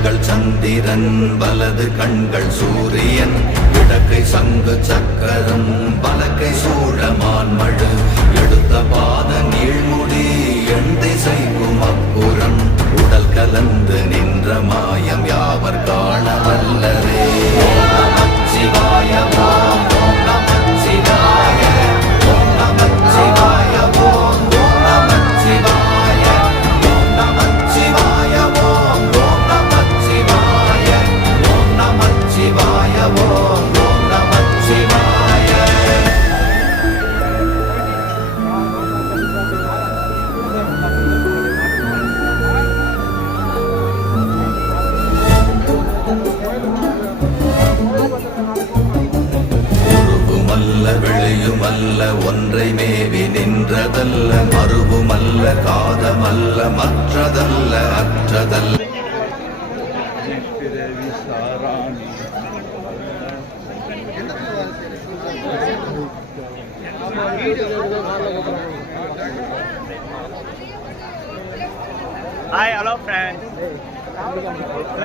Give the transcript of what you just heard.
கண்கள் சந்திரன் வலது கண்கள் சூரியன் இடக்கை சங்கு சக்கரம் பலக்கை சூழமான்மழு எடுத்த பாத நீழ்முடி எண் திசைக்கும் அப்புறம் உடல் கலந்து நின்ற மாயம் யாவர் காண வல்லரே. சிவாய ஓம் ஓம் நமச்சிவாய ஓம் நமச்சிவாய ஓம் ஓம் நமச்சிவாய ஓம் நமச்சிவாய ஓம் ஓம் நமச்சிவாய ஓம் நமச்சிவாய ஓம் ஓம் நமச்சிவாய. வெளியுமல்ல ஒன்றை மேவி நின்றதல்ல மறுவுமல்ல காதமல்ல மற்றதல்ல அற்றதல்ல. Hi, hello friends.